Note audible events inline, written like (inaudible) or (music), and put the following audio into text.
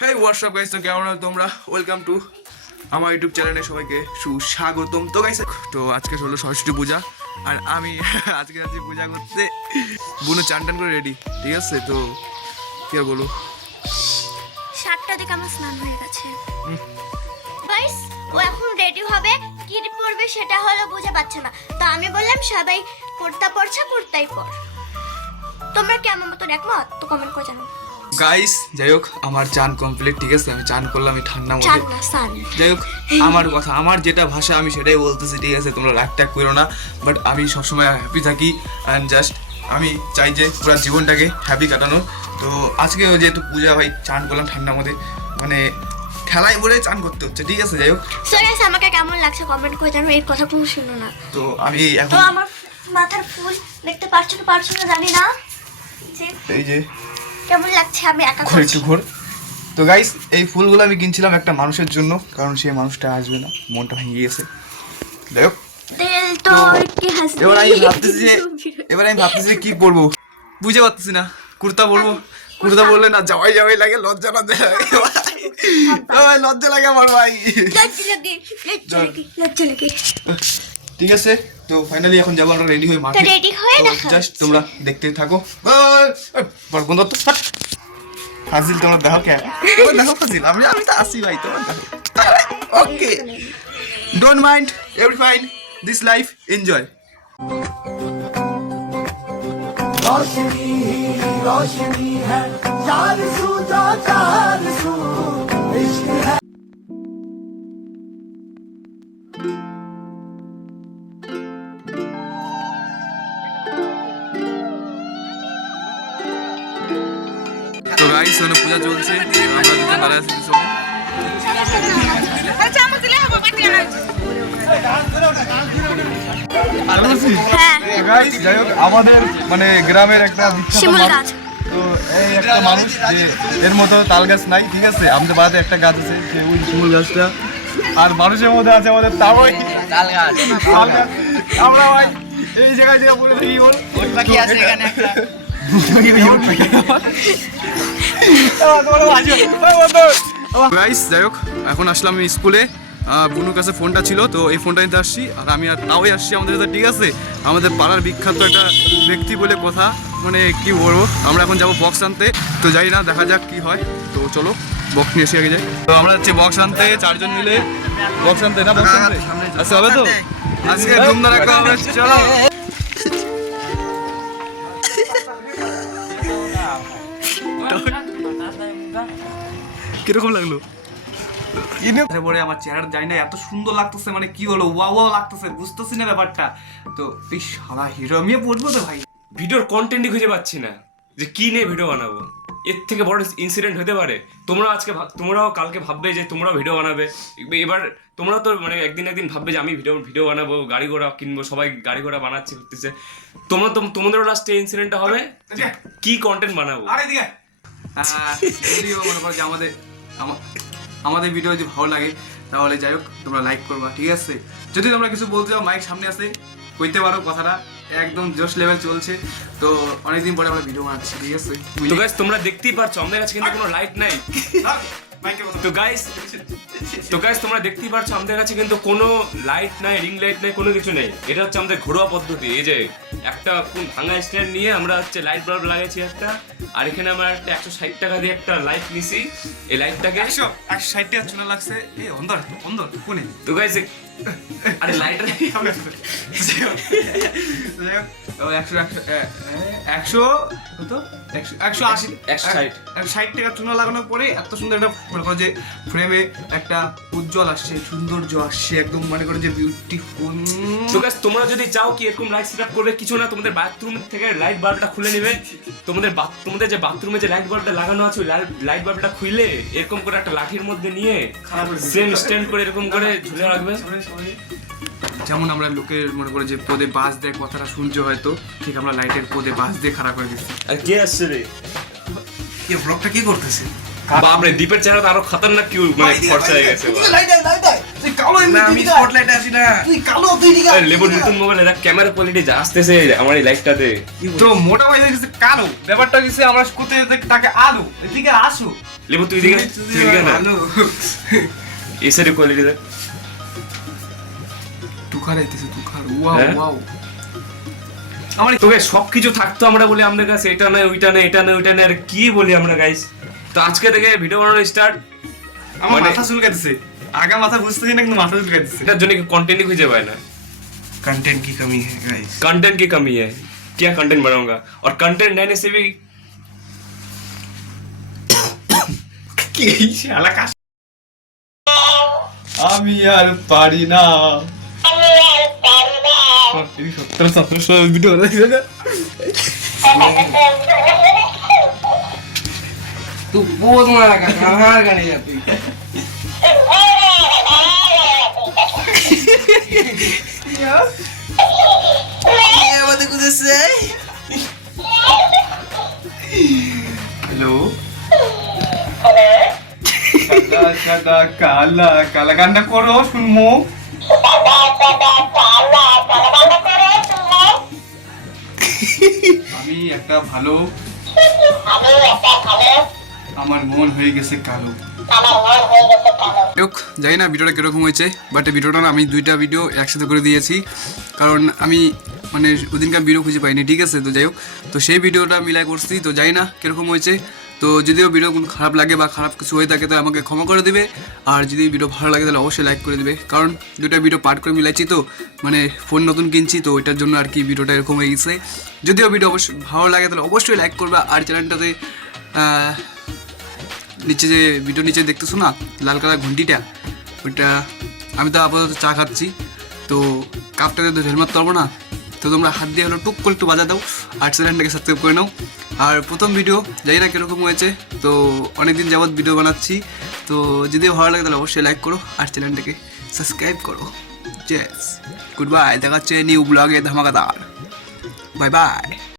হেই WhatsApp guys তো কেমন তোমরা? ওয়েলকাম টু আমার ইউটিউব চ্যানেলে সবাইকে সুস্বাগতম। তো গাইস তো আজকে হলো সরস্বতী পূজা আর আমি (laughs) আজকে যাচ্ছি পূজা করতে। বুনো চান টান করে রেডি ঠিক আছে? তো কি আর বলব? সাতটা দিকে আমার স্নান হয়ে গেছে। গাইস ও এখন রেডি হবে। কি পরবে সেটা হলো বুঝে পাচ্ছে না। তো আমি বললাম সবাই কুর্তা পরছে কুর্তাই পর। তোমরা কি আমার মতো একমত? তো কমেন্ট করে জানাও। গাইস যাই হোক আমার চান কমপ্লিট ঠিক আছে? আমি চান করলাম আমি ঠান্ডা মধ্যে। যাই হোক আমার কথা আমার যেটা ভাষা আমি সেটাই বলতেছি ঠিক আছে? তোমরা রাগ ট্যাগ করো না। বাট আমি সবসময় হ্যাপি থাকি অ্যান্ড জাস্ট আমি চাই যে পুরো জীবনটাকে হ্যাপি কাটানো তো আজকে যেহেতু পূজা ভাই চান করলাম ঠান্ডার মধ্যে। মানে ঠেলায় বলে চান করতে হচ্ছে ঠিক আছে? যাই হোক সো গাইস আমাকে কেমন লাগছে কমেন্ট করে জানাও এই কথা কোনো শুনো না। তো আমি তো এখন আমার মাথার ফুল দেখতে পারছ না পারছ না জানি না। এই যে কেমন লাগছে? আমি একা ঘোর একটু ঘোর। তো গাইস এই ফুলগুলো আমি কিনছিলাম একটা মানুষের জন্য কারণ সেই মানুষটা আসবে না মনটা ভেঙে গেছে। যাই হোক। এবার আমি ভাবতেছি যে এবার আমি ভাবতেছি কি পরবো বুঝে পারতেছি না। কুর্তা পরবো কুর্তা পরলে না জামাই জামাই লাগে লজ্জা লজ্জা লাগে লজ্জা লাগে আমার ভাই। লজ্জা লাগে লজ্জা লাগে। ঠিক আছে তো ফাইনালি এখন যাবো আমরা রেডি হয়ে মাঠে তো ready হয়ে দেখা জাস্ট তোমরা দেখতে থাকো বন্ধু তো ফাজিল তোমরা দেখো কে তোমরা দেখো ফাজিল আমি আমি তো আসি ভাই তোমরা দেখো okay don't mind every fine this life enjoy रोशनी ही रोशनी है चार सू जो चार सू इश्क है গাইস মানে পূজা চলছে আমরা দুজন দাঁড়ায় আছি পিছনে হ্যাঁ আমাদের মানে গ্রামের একটা তো এই একটা মানুষ এর মতো তাল গাছ নাই ঠিক আছে আমাদের বাড়িতে একটা গাছ আছে যে ওই শিমুল গাছটা আর মানুষের মধ্যে আছে আমাদের তাওই তাল গাছ আমরা ভাই এই জায়গায় জায়গা বলে থাকি বল বাকি আছে (laughs) গাইস যাই হোক এখন আসলাম আমি স্কুলে। বুনুর কাছে ফোনটা ছিল তো এই ফোনটা নিতে আসছি আর আমি আর তাওই আসছি আমাদের সাথে ঠিক আছে? আমাদের পাড়ার বিখ্যাত একটা ব্যক্তি বলে কথা মানে কি বলব আমরা এখন যাব বক্স আনতে। তো যাই না দেখা যাক কি হয়। তো চলো বক্স নিয়ে এসে আগে যাই। তো আমরা যাচ্ছি বক্স আনতে চারজন মিলে। বক্স আনতে না বক্স আনতে? আচ্ছা হবে তো? আজকে ধুমধাম রাখা হবে চলো। (laughs) কীরকম লাগল? পরে আমার চেহারা যাই না এত সুন্দর লাগতেছে মানে কি হলো? ওয়া ওয়া লাগতেছে বুঝতেছি না ব্যাপারটা। তো এই শালা হিরো আমি পড়ব তো ভাই। ভিডিওর কন্টেন্টই খুঁজে পাচ্ছি না যে কি নিয়ে ভিডিও বানাবো। এর থেকে বড় ইনসিডেন্ট হতে পারে। তোমরা আজকে তোমরাও কালকে ভাববে যে তোমরাও ভিডিও বানাবে। এবার তোমরা তো মানে একদিন একদিন ভাববে যে আমি ভিডিও ভিডিও বানাবো গাড়ি ঘোড়া কিনবো সবাই গাড়ি ঘোড়া বানাচ্ছে করতেছে তোমরা তো তোমাদেরও লাস্টে ইনসিডেন্টটা হবে কি কন্টেন্ট বানাবো? আরে দিকে ভিডিও মনে করো যে আমাদের আমাদের ভিডিও যদি ভালো লাগে তাহলে যাই হোক তোমরা লাইক করবা ঠিক আছে? যদি তোমরা কিছু বলতে চাও মাইক সামনে আছে কইতে পারো কথাটা। একদম জোশ লেভেল চলছে। তো অনেকদিন পরে আমরা ভিডিও বানাচ্ছি ঠিক আছে? তো গাইস তোমরা দেখতেই পারছ আমাদের কাছে কিন্তু কোনো লাইট নাই। তো গাইস তো গাইস তোমরা দেখতেই পারছ, আমাদের কাছে কিন্তু কোনো লাইট নাই রিং লাইট নাই, কোনো কিছু নেই। এটা হচ্ছে আমাদের ঘরোয়া পদ্ধতি। এই যে একটা ভাঙা স্ট্যান্ড নিয়ে আমরা হচ্ছে লাইট বাল্ব লাগিয়েছি একটা। আর এখানে আমরা একটা একশো ষাট টাকা দিয়ে একটা লাইট নিছি। এই লাইটটাকে একশো একশো ষাট টাকা চুনা লাগছে। এ অন্দর অন্দর কোনে? তো আরে একশো একশো এ- এ- একশো কত? একশো- একশো আশি। একশো ষাট। একশো ষাট টাকা চুনা লাগানোর পরে এত সুন্দর একটা মনে করো যে ফ্রেমে একটা উজ্জ্বল আসছে সৌন্দর্য আসছে একদম মনে করো যে বিউটিফুল তো গাইস তোমরা যদি চাও কি এরকম লাইট সেটআপ করবে কিছু না তোমাদের বাথরুম থেকে লাইট বাল্বটা খুলে নেবে। তোমাদের bath- তোমাদের যে বাথরুমে যে লাইট বাল্বটা লাগানো আছে ওই লাইট বাল্বটা খুলে এরকম করে একটা লাঠির মধ্যে নিয়ে সেম স্ট্যান্ড করে এরকম করে ঝুলে রাখবে। যেমন আমরা লোকের মনে করে যে পদে বাস দেয় কথাটা শুনছো হয়তো ঠিক আমরা লাইটের পদে বাস দিয়ে খারাপ করে দিচ্ছি। আর কে আসছে রে? এ ব্লগটা কি করতেছে? বাপরে দীপের চেহারা তো আরও খতরনাক কিউ মানে খরচা হয়ে গেছে বাবা। না আমি স্পটলাইটে আছি না। আরে, লেবুর নতুন মোবাইল এটা ক্যামেরা কোয়ালিটি যা আসতেছে আমার এই লাইফটাতে তো মোটা ভাই দেখছি কালো ব্যাপারটা কিছু আমরা কোথায় তাকে আলো এদিকে আসো। লেবু তুই দিকে তুই দিকে না। এসের কোয়ালিটি দেখ। তুখার আইতেছে তুখার। ওয়াও? ওয়াও। আমার তোকে সবকিছু থাকতো আমরা বলি আমাদের কাছে এটা নয় ওইটা নয় এটা নয় ওইটা নয় আর কি বলি আমরা গাইস তো আজকে থেকে ভিডিও বানানো স্টার্ট আমার মানে- মাথা চুলকাইতেছে। আগা মাথা বুঝতেছি না কিন্তু মাথা চুলকাইতেছে এটার জন্য কন্টেন্ট খুঁজে পায় না कंटेंट की कमी है गाइस कंटेंट की कमी है क्या कंटेंट बनाऊंगा और कंटेंट लेने से भी আমি আর পারি না সত্তর সতেরোশো ভিডিও দেখছে না तू बहुत मारा का कहां गाने जाती আমাদের খুঁজেছে হ্যালো কালা কালা কালা গানটা করো শুনব আমি একটা ভালো আমি একটা ভালো আমার মন হয়ে গেছে কালো। জানি না ভিডিওটা কীরকম হয়েছে বাট ভিডিওটা না আমি দুইটা ভিডিও একসাথে করে দিয়েছি। কারণ আমি মানে ওদিনকার ভিডিও খুঁজে পাইনি, ঠিক আছে? তো যাই হোক, তো সেই ভিডিওটা মিলাই করছি, তো জানি না কীরকম হয়েছে। তো যদিও ভিডিও কোনো খারাপ লাগে বা খারাপ কিছু হয়ে থাকে, তাহলে আমাকে ক্ষমা করে দেবে। আর যদি ভিডিও ভালো লাগে, তাহলে অবশ্যই লাইক করে দেবে। কারণ দুটা ভিডিও পার্ট করে মিলাইছি তো মানে ফোন নতুন কিনছি, তো ওইটার জন্য আর কি ভিডিওটা এরকম হয়ে গেছে। যদিও ভিডিও অবশ্যই ভালো লাগে, তাহলে অবশ্যই লাইক করবে। আর চ্যানেলটাতে নিচে যে ভিডিও নিচে দেখতেছো না, লাল কালার ঘন্টিটা, ওইটা আমি তো আপাতত চা খাচ্ছি। তো কাপটাতে তো ঢেল মারতে পারব না, তো তোমরা হাত দিয়ে হলো টুক করে একটু বাজা দাও, আর চ্যানেলটাকে সাবস্ক্রাইব করে নাও। আর প্রথম ভিডিও জানি না কীরকম হয়েছে, তো অনেকদিন যাবত ভিডিও বানাচ্ছি। তো যদি ভালো লাগে তাহলে অবশ্যই লাইক করো, আর চ্যানেলটাকে সাবস্ক্রাইব করো। জেস গুড বাই দেখা হচ্ছে নিউ ব্লগে ধামাকাদার। Bye bye